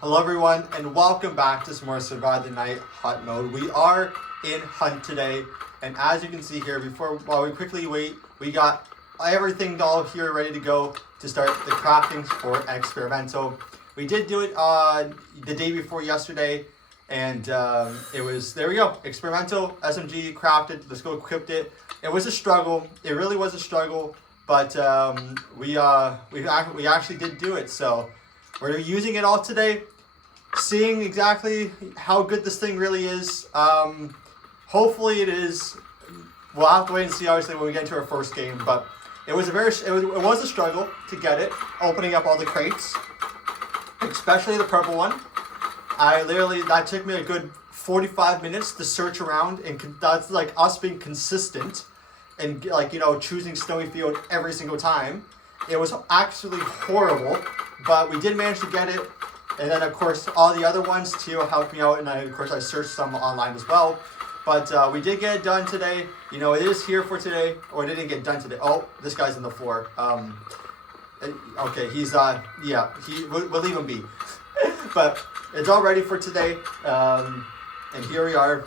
Hello everyone and welcome back to some more Survive the Night Hunt mode. We are in Hunt today, and as you can see here, while we quickly wait, we got everything all here ready to go to start the crafting for experimental. We did do it the day before yesterday, and it was, there we go, experimental, SMG, crafted, let's go equipped it. It was a struggle, it really was a struggle, but we actually did do it, so we're using it all today, seeing exactly how good this thing really is. Hopefully it is. We'll have to wait and see, obviously, when we get into our first game, but it was a struggle to get it, opening up all the crates, especially the purple one. That took me a good 45 minutes to search around, and that's like us being consistent and, like, you know, choosing Snowy Field every single time. It was actually horrible, but we did manage to get it. And then, of course, all the other ones too helped me out, and of course I searched some online as well. But we did get it done today. You know, it is here for today, or it didn't get done today. Oh, this guy's on the floor. Okay, he's we'll leave him be. But it's all ready for today, and here we are,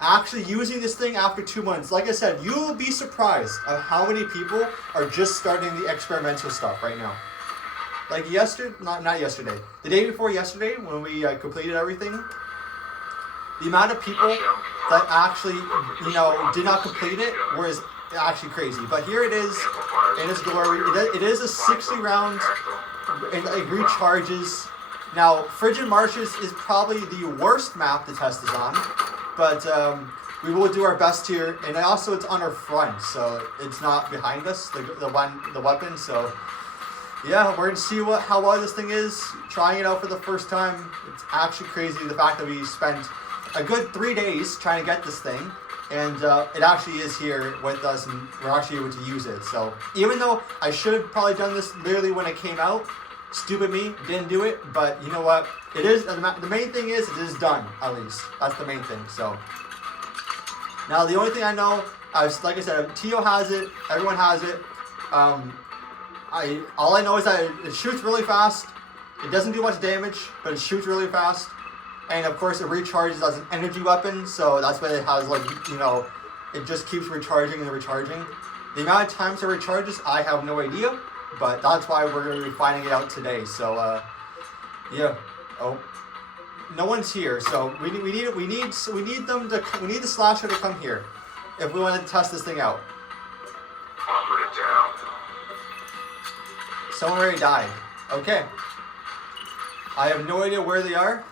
actually using this thing after 2 months. Like I said, you will be surprised at how many people are just starting the experimental stuff right now. Like not yesterday, the day before yesterday, when we completed everything, the amount of people that actually, you know, did not complete it was actually crazy. But here it is in its glory. It is a 60 round, it recharges. Now, Frigid Marshes is probably the worst map to test this on, but we will do our best here. And also, it's on our front, so it's not behind us, the weapon. So yeah, we're gonna see how well this thing is. Trying it out for the first time. It's actually crazy, the fact that we spent a good 3 days trying to get this thing, and it actually is here with us, and we're actually able to use it. So even though I should have probably done this literally when it came out, stupid me, didn't do it. But you know what? It is, the main thing is, it is done, at least. That's the main thing. So now the only thing I know, like I said, Tio has it, everyone has it. All I know is that it shoots really fast. It doesn't do much damage, but it shoots really fast. And of course, it recharges as an energy weapon, so that's why it has, like, you know, it just keeps recharging and recharging. The amount of times it recharges, I have no idea, but that's why we're going to be finding it out today. So, yeah. Oh, no one's here, so we need the slasher to come here if we want to test this thing out. Someone already died. Okay. I have no idea where they are.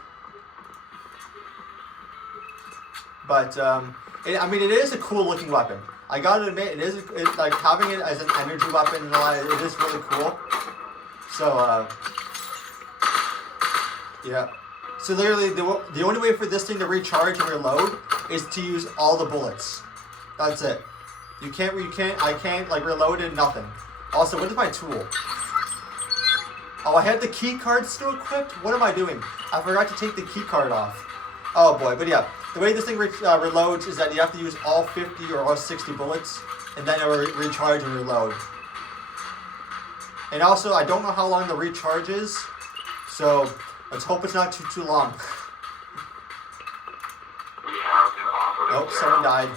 But, it is a cool looking weapon. I gotta admit, it's like having it as an energy weapon and all that, it is really cool. So, yeah. So literally, the only way for this thing to recharge and reload is to use all the bullets. That's it. I can't, like, reload it, nothing. Also, what is my tool? Oh, I had the key card still equipped? What am I doing? I forgot to take the key card off. Oh boy, but yeah. The way this thing reloads is that you have to use all 50 or all 60 bullets, and then it will recharge and reload. And also, I don't know how long the recharge is, so let's hope it's not too long. Oh, someone died.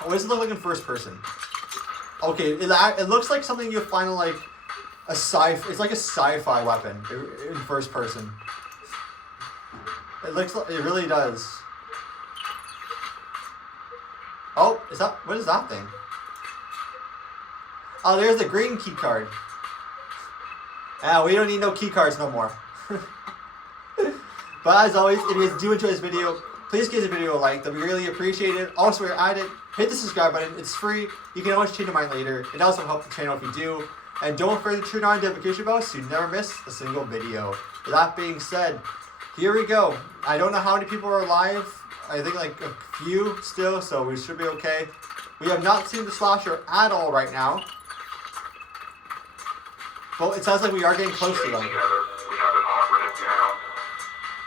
Oh, what does it look like in first person? Okay, it looks like something you find in, like, it's like a sci-fi weapon in first person. It really does. Oh, what is that thing? Oh, there's the green key card. We don't need no key cards no more. But as always, if you guys do enjoy this video, please give the video a like. That we really appreciate it. Also, while you're at it, hit the subscribe button. It's free. You can always change your mind later. It also helps the channel if you do. And don't forget to turn on the notification bell so you never miss a single video. With that being said, here we go. I don't know how many people are alive. I think like a few still, so we should be okay. We have not seen the slasher at all right now. Well, it sounds like we are getting close to them.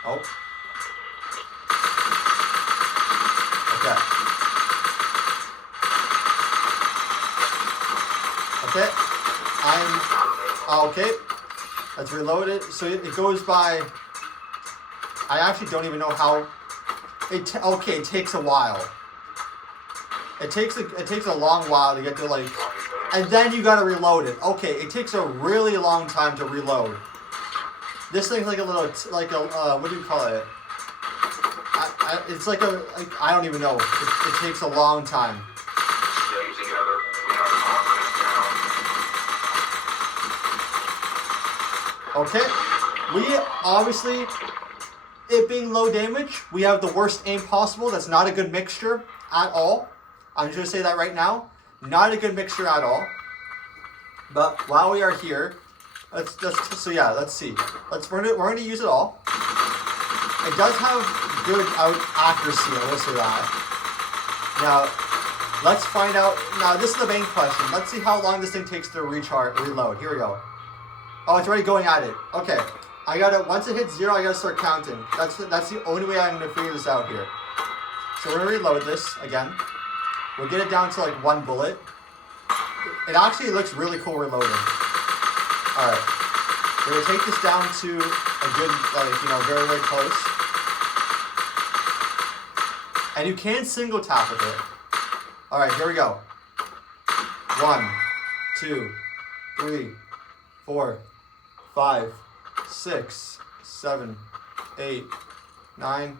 Oh. Okay. Okay. Okay, let's reload it. So it goes by. I actually don't even know how. Okay, it takes a while. It takes a long while to get to like, and then you gotta reload it. Okay, it takes a really long time to reload. This thing's like a little what do you call it? It's like I don't even know. It takes a long time. Okay, we obviously, it being low damage, we have the worst aim possible. That's not a good mixture at all. I'm just gonna say that right now. Not a good mixture at all. But while we are here, let's see. We're gonna use it all. It does have good accuracy, I will say that. Now, let's find out. Now, this is the main question. Let's see how long this thing takes to reload. Here we go. Oh, it's already going at it. Okay, I gotta. Once it hits 0, I gotta start counting. That's the only way I'm gonna figure this out here. So we're gonna reload this again. We'll get it down to like 1 bullet. It actually looks really cool reloading. Alright. We're going to take this down to a good, very, very close. And you can single tap with it. Alright, here we go. 1, 2, 3, 4, 5, 6, 7, 8, 9,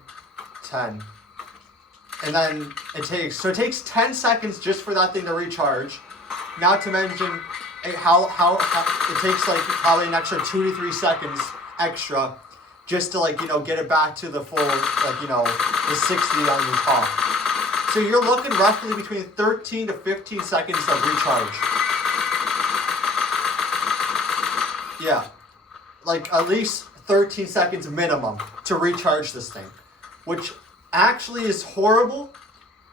10. And then it takes 10 seconds just for that thing to recharge. Not to mention how it takes like probably an extra 2 to 3 seconds extra just to get it back to the full the 60 on your top. So you're looking roughly between 13 to 15 seconds of recharge. Yeah, like at least 13 seconds minimum to recharge this thing, which actually is horrible.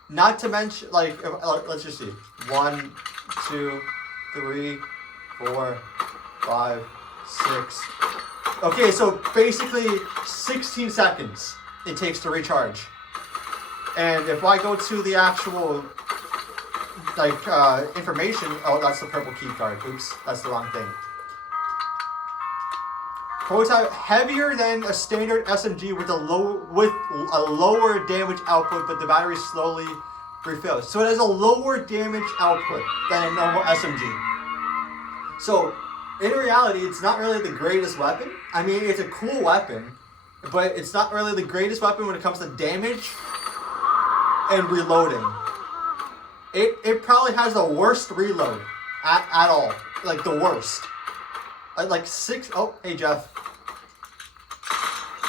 Not to mention, let's just see. 1, 2, 3, 4, 5, 6. Okay, so basically 16 seconds it takes to recharge. And if I go to the actual information, oh, that's the purple key card. Oops, that's the wrong thing. Prototype heavier than a standard SMG with a lower damage output, but the battery slowly refills. So it has a lower damage output than a normal SMG. So in reality, it's not really the greatest weapon. I mean, it's a cool weapon, but it's not really the greatest weapon when it comes to damage and reloading. It probably has the worst reload at all, like the worst. Like 6. Oh, hey Jeff.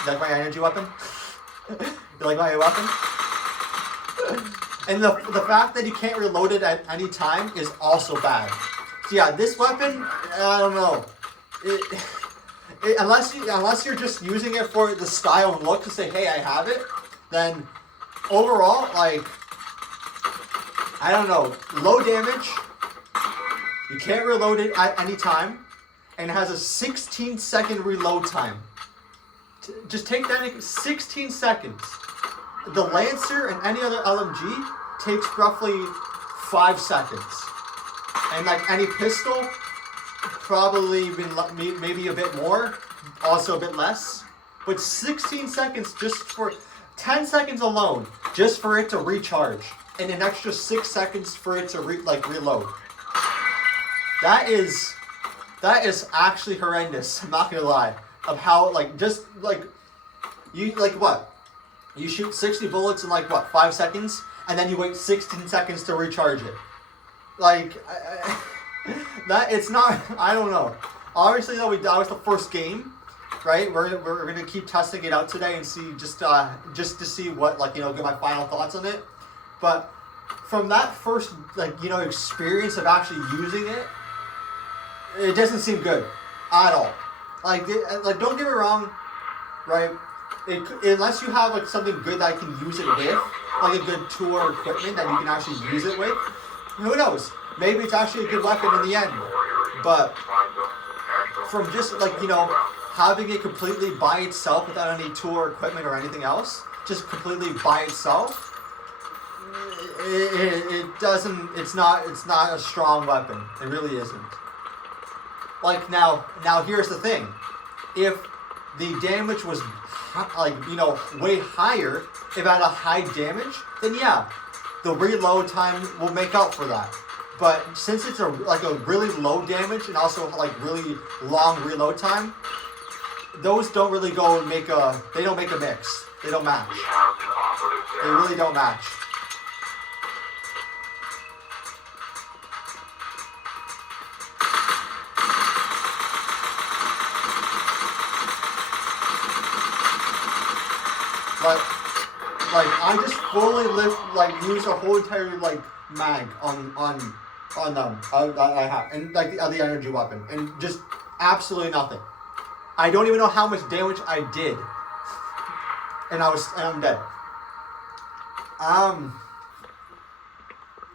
You like my energy weapon? You like my weapon? And the fact that you can't reload it at any time is also bad. So yeah, this weapon, I don't know. Unless you're just using it for the style and look to say, hey, I have it, then overall, I don't know, low damage. You can't reload it at any time. And it has a 16-second reload time. Just take that 16 seconds. The Lancer and any other LMG takes roughly 5 seconds. And any pistol, probably maybe a bit more, also a bit less. But 16 seconds just for 10 seconds alone, just for it to recharge, and an extra 6 seconds for it to reload. That is actually horrendous. I'm not gonna lie. Of how you shoot 60 bullets in 5 seconds, and then you wait 16 seconds to recharge it. That it's not. I don't know. Obviously, though, that was the first game, right? We're gonna keep testing it out today and see just to see what get my final thoughts on it. But from that first experience of actually using it. It doesn't seem good at all. Don't get me wrong, right? Unless you have something good that I can use it with, like a good tool or equipment that you can actually use it with, who knows? Maybe it's actually a good weapon in the end. But from just having it completely by itself without any tool or equipment or anything else, just completely by itself, it doesn't. It's not a strong weapon. It really isn't. like now here's the thing. If the damage was way higher, if it had a high damage, then yeah, the reload time will make up for that. But since it's a really low damage and also like really long reload time, those don't really they don't make a mix. They don't match. They really don't match. Like I just fully use a whole entire mag on them. I have, and like the energy weapon, and just absolutely nothing. I don't even know how much damage I did, and I'm dead.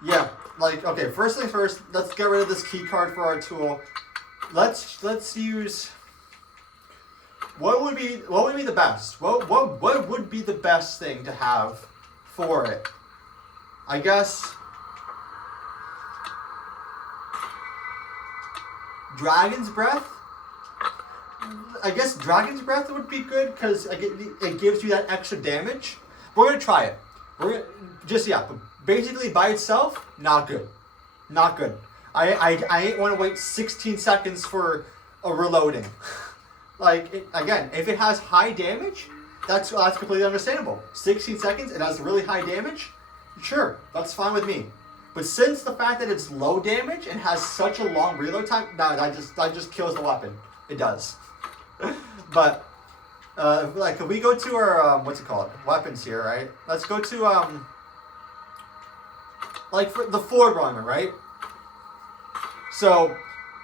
Yeah, okay. First things first. Let's get rid of this key card for our tool. Let's use. What would be the best? What would be the best thing to have for it? I guess Dragon's Breath. I guess Dragon's Breath would be good because it gives you that extra damage. We're gonna try it. But basically by itself, not good. Not good. I ain't want to wait 16 seconds for a reloading. Again, if it has high damage, that's completely understandable. 16 seconds, it has really high damage, sure, that's fine with me. But since the fact that it's low damage and has such a long reload time, no, that just kills the weapon. It does. But if we go to our weapons here, right? Let's go to for the Forerunner, right? So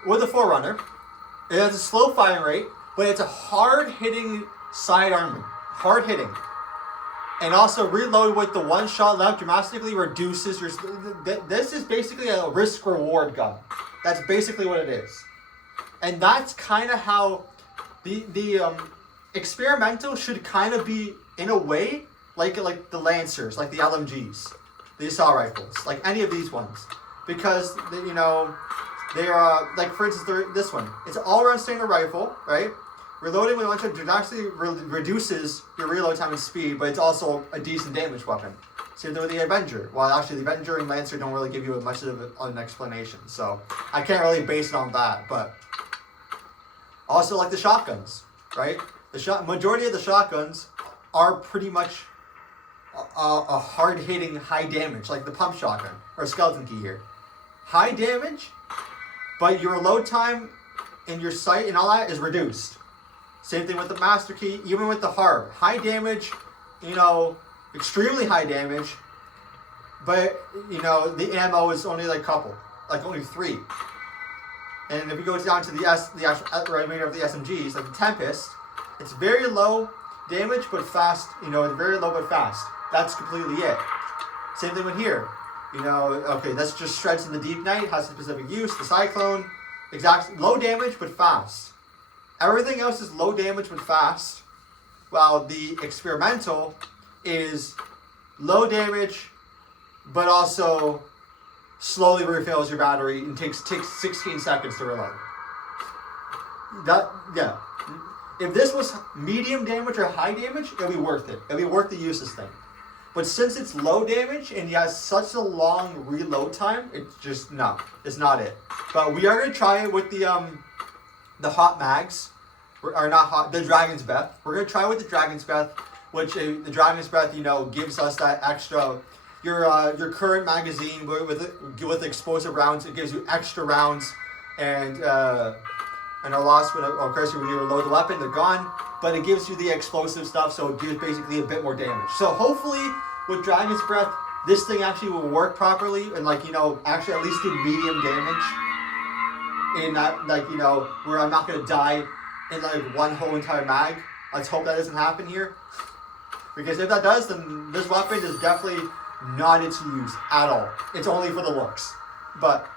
with the Forerunner, it has a slow firing rate. But it's a hard-hitting sidearm. Hard-hitting. And also reload with the one shot left dramatically reduces your... This is basically a risk-reward gun. That's basically what it is. And that's kind of how the experimental should kind of be, in a way, like the Lancers, like the LMGs, the assault rifles, like any of these ones. Because, they are, for instance, this one. It's an all-around standard rifle, right? Reloading with one shot drastically reduces your reload time and speed, but it's also a decent damage weapon. Same thing with the Avenger. Well, actually, the Avenger and Lancer don't really give you much of an explanation, so I can't really base it on that. But also, like the shotguns, right? Majority of the shotguns are pretty much a hard-hitting, high damage, like the pump shotgun or skeleton key here. High damage, but your reload time and your sight and all that is reduced. Same thing with the master key, even with the harp. High damage, extremely high damage, but the ammo is only only 3. And if you go down to the actual remainder of the SMGs, like the Tempest, it's very low damage but fast. It's very low but fast. That's completely it. Same thing with here. That's just Shreds in the Deep Night, has a specific use. The Cyclone, low damage but fast. Everything else is low damage but fast, while the Experimental is low damage but also slowly refills your battery and takes 16 seconds to reload. If this was medium damage or high damage, it'd be worth it. It'd be worth the use of this thing. But since it's low damage and it has such a long reload time, it's just it's not it. But we are gonna try it with the hot mags, or not hot, the Dragon's Breath. We're gonna try with the Dragon's Breath, which the Dragon's Breath, gives us that extra. Your current magazine with explosive rounds, it gives you extra rounds, and our loss when of course when you reload the weapon, they're gone. But it gives you the explosive stuff, so it gives basically a bit more damage. So hopefully with Dragon's Breath, this thing actually will work properly and actually at least do medium damage. In that where I'm not gonna die in one whole entire mag. Let's hope that doesn't happen here. Because if that does, then this weapon is definitely not its use at all. It's only for the looks. But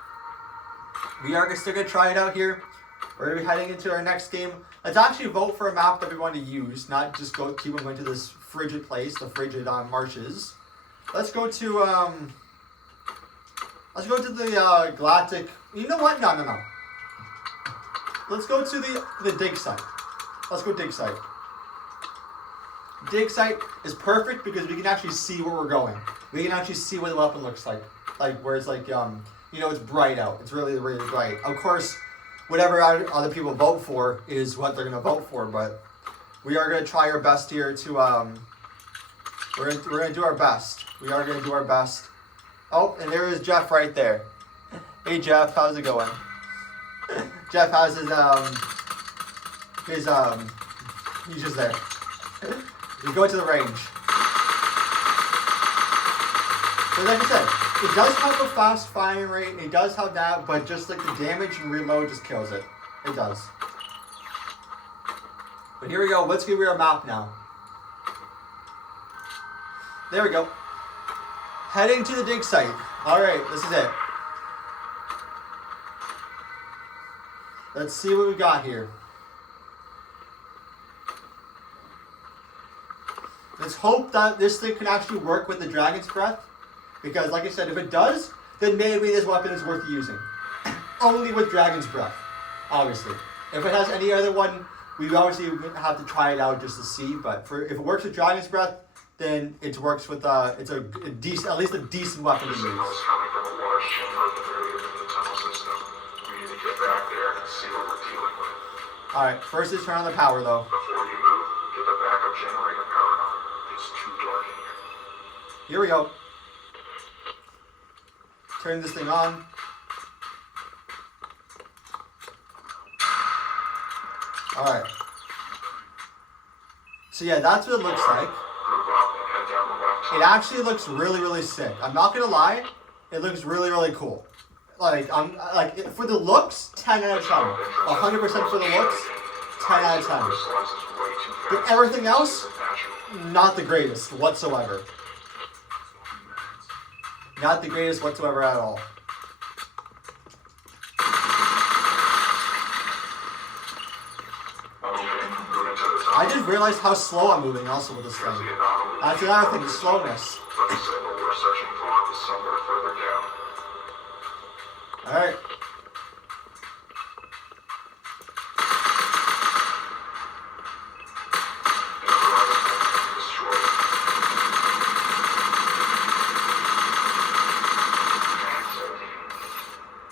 we are still gonna try it out here. We're gonna be heading into our next game. Let's actually vote for a map that we want to use, not just keep on going to this frigid place, the frigid marshes. Let's go to the Galactic. You know what? No. let's go to the dig site. Let's go dig site. Dig site is perfect because we can actually see where we're going. We can actually see what the weapon looks like. Like where it's like it's bright out. It's really really bright. Of course, whatever other people vote for is what they're gonna vote for. But we are gonna try our best here to we're gonna do our best. We are gonna do our best. Oh, and there is Jeff right there. Hey Jeff, how's it going? Jeff has he's just there. We go to the range. But like I said, it does have a fast firing rate, and it does have that, but just like the damage and reload just kills it. It does. But here we go. Let's give you our map now. There we go. Heading to the dig site. Alright, this is it. Let's see what we got here. Let's hope that this thing can actually work with the Dragon's Breath. Because like I said, if it does, then maybe this weapon is worth using. Only with Dragon's Breath, obviously. If it has any other one, we obviously have to try it out just to see. But if it works with Dragon's Breath, then it works with it's a decent, at least a decent weapon to use. Coming from a large chamber at the very end of the tunnel system. We need to get back there and see what we're dealing with. Alright, first is turn on the power though. Before you move, get the backup generator powered on. It's too dark in here. Here we go. Turn this thing on. Alright. So yeah, that's what it looks like. It actually looks really, really sick. I'm not gonna lie, it looks really, really cool. Like for the looks, 10 out of 10. 100% for the looks, 10 out of 10. But everything else, not the greatest whatsoever. Not the greatest whatsoever at all. I just realized how slow I'm moving also with this thing. That's another thing, the slowness. Alright.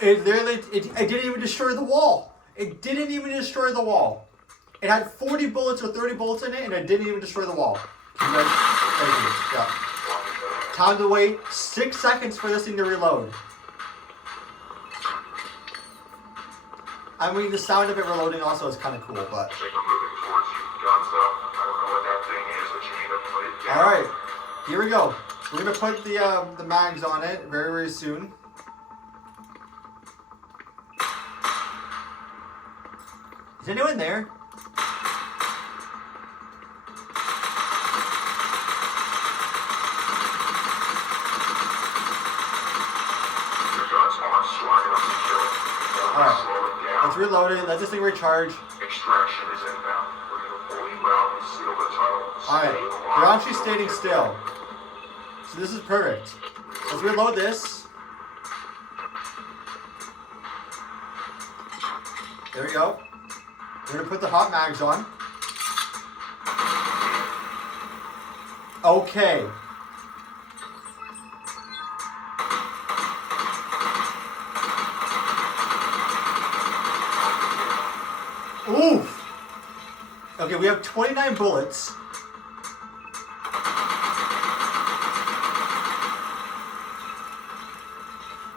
It literally, it didn't even destroy the wall. It didn't even destroy the wall. It had 40 bullets or 30 bullets in it, and it didn't even destroy the wall. Thank you. Yeah. Time to wait 6 seconds for this thing to reload. I mean, the sound of it reloading also is kind of cool, but... Alright, here we go. We're going to put the mags on it very, very soon. Is anyone there? Alright, let's reload it, let this thing recharge. Extraction is inbound. We're going to pull you out and seal the tunnel. Alright, they're actually standing still. So this is perfect. Let's reload this. There we go. We're going to put the hot mags on. Okay. Oof. Okay, we have 29 bullets.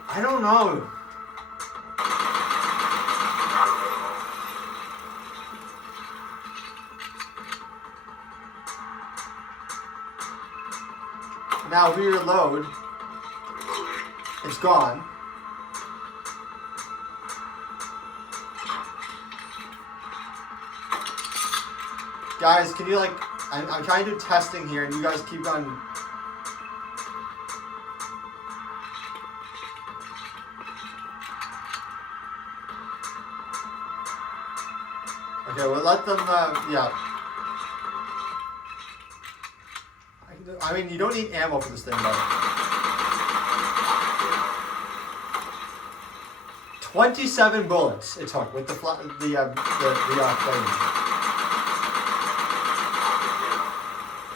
I don't know. Now we reload. It's gone. Guys, can you I'm trying to do testing here and you guys keep on. Okay, we'll let them, yeah. I mean, you don't need ammo for this thing, but... 27 bullets it took with the flame.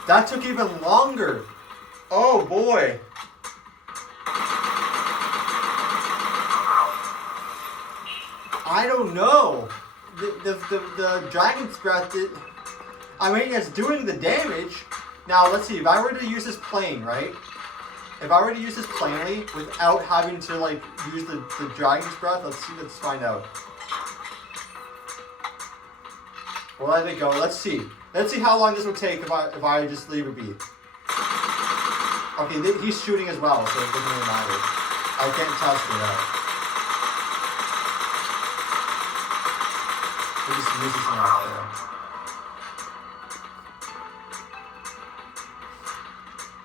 That took even longer. Oh boy. I don't know. The dragon's breath. I mean, it's doing the damage. Now let's see. If I were to use this plane, right? If I were to use this plainly without having to like use the dragon's breath, let's see. Let's find out. We'll let it go. Let's see. Let's see how long this would take if I just leave it be. Okay, he's shooting as well, so it doesn't really matter. I can't test for that. We'll just use this one out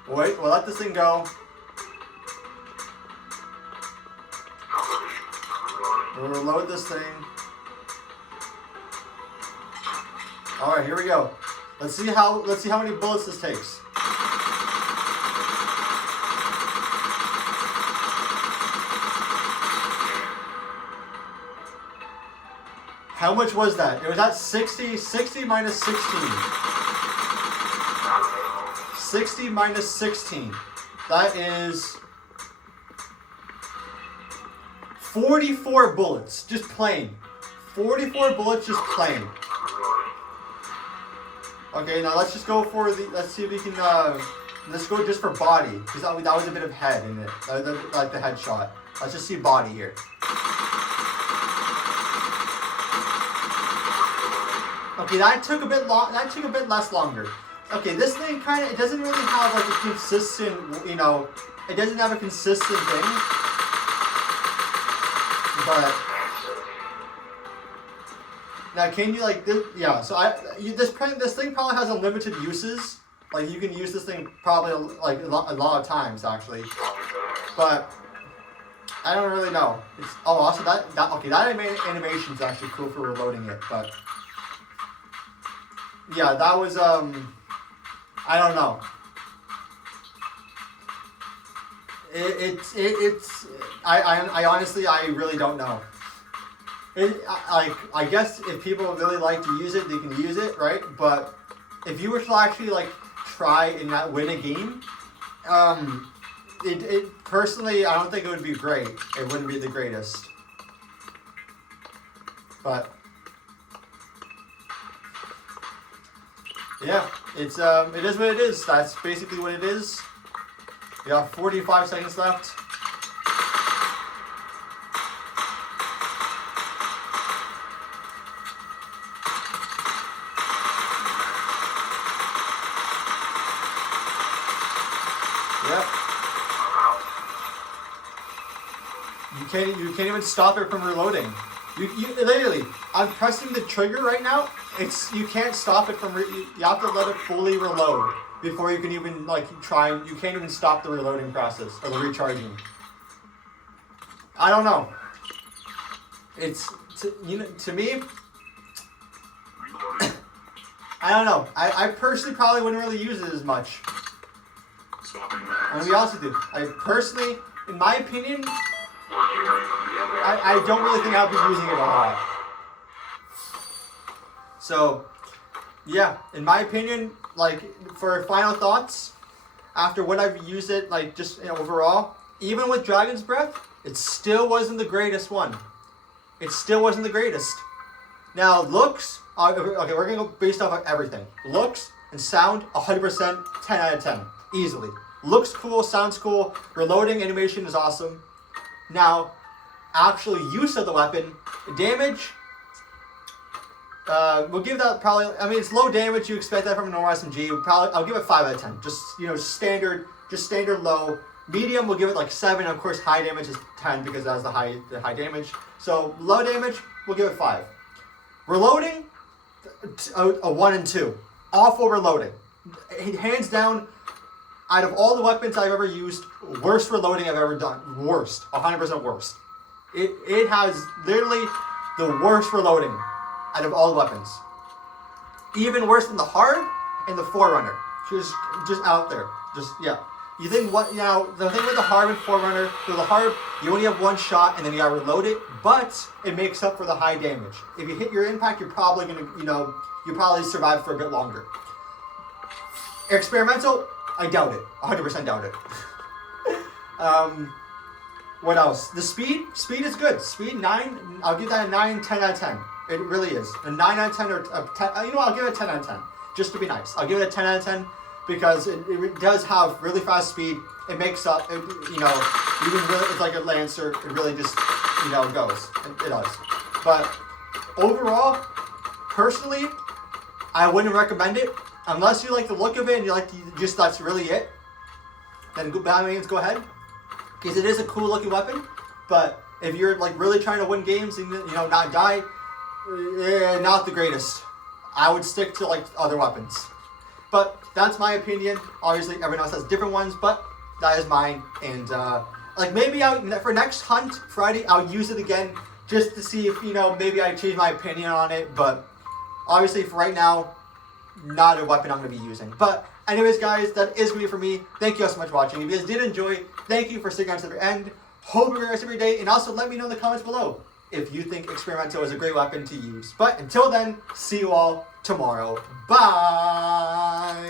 there. Wait, we'll let this thing go. We'll reload this thing. Alright, here we go. Let's see how many bullets this takes. How much was that? It was at 60 minus 16. 60 minus 16. That is 44 bullets, just plain. 44 bullets, just plain. Okay, now let's just go for the. Let's see if we can. Let's go just for body, because that was a bit of head in it, like the headshot. Let's just see body here. Okay, that took a bit long. That took a bit less longer. Okay, this thing it doesn't really have like a consistent. It doesn't have a consistent thing. But now, can you like this? Yeah. So this thing probably has unlimited uses. Like you can use this thing probably like a lot of times actually. But I don't really know. Also that animation is actually cool for reloading it. But yeah, that was I don't know. I honestly really don't know. I guess if people really like to use it, they can use it, right? But if you were to actually like try and not win a game, it personally I don't think it would be great. It wouldn't be the greatest. But yeah, it is what it is. That's basically what it is. We have 45 seconds left. Yep. You can't even stop it from reloading. You literally, I'm pressing the trigger right now. You can't stop it from. You have to let it fully reload before you can even like try. You can't even stop the reloading process or the recharging. I don't know. It's to me. I don't know. I personally probably wouldn't really use it as much. And we also do. I personally, in my opinion, I don't really think I'll be using it a lot. So, yeah, in my opinion, like for final thoughts, after what I've used it, like just overall, even with Dragon's Breath, it still wasn't the greatest one. It still wasn't the greatest. Now, looks, okay, we're gonna go based off of everything. Looks and sound, 100%, 10 out of 10, easily. Looks cool, sounds cool, reloading animation is awesome. Now, actual use of the weapon, damage, we'll give that probably, I mean, it's low damage, you expect that from a normal SMG, I'll give it 5 out of 10, just standard low. Medium, we'll give it like 7, of course high damage is 10 because that's the high damage. So, low damage, we'll give it 5. Reloading, a 1 and 2. Awful reloading. Hands down, out of all the weapons I've ever used, worst reloading I've ever done. Worst. 100% worst. It has literally the worst reloading out of all the weapons. Even worse than the Hard and the Forerunner. Just out there. Yeah. You think what the thing with the Harb and Forerunner, with the Harb, you only have one shot and then you gotta reload it, but it makes up for the high damage. If you hit your impact, you're probably gonna, you probably survive for a bit longer. Experimental, I doubt it. 100% doubt it. What else? The speed is good. Speed 9, I'll give that a 9, 10 out of 10. It really is. A 9 out of 10 or a 10, I'll give it a 10 out of 10. Just to be nice. I'll give it a 10 out of 10 because it does have really fast speed. It makes up, it's like a Lancer. It really just, goes. It does. But overall, personally, I wouldn't recommend it. Unless you like the look of it and that's really it. Then by all means, go ahead. Because it is a cool looking weapon. But if you're like really trying to win games and not die, not the greatest. I would stick to like other weapons. But that's my opinion. Obviously, everyone else has different ones, but that is mine. And maybe for next hunt Friday, I'll use it again just to see if maybe I change my opinion on it. But obviously, for right now, not a weapon I'm going to be using. But anyways, guys, that is going to be for me. Thank you all so much for watching. If you guys did enjoy, thank you for sticking on to the end. Hope you have a great rest of your day, and also let me know in the comments below if you think Experimental is a great weapon to use. But until then, see you all tomorrow. Bye!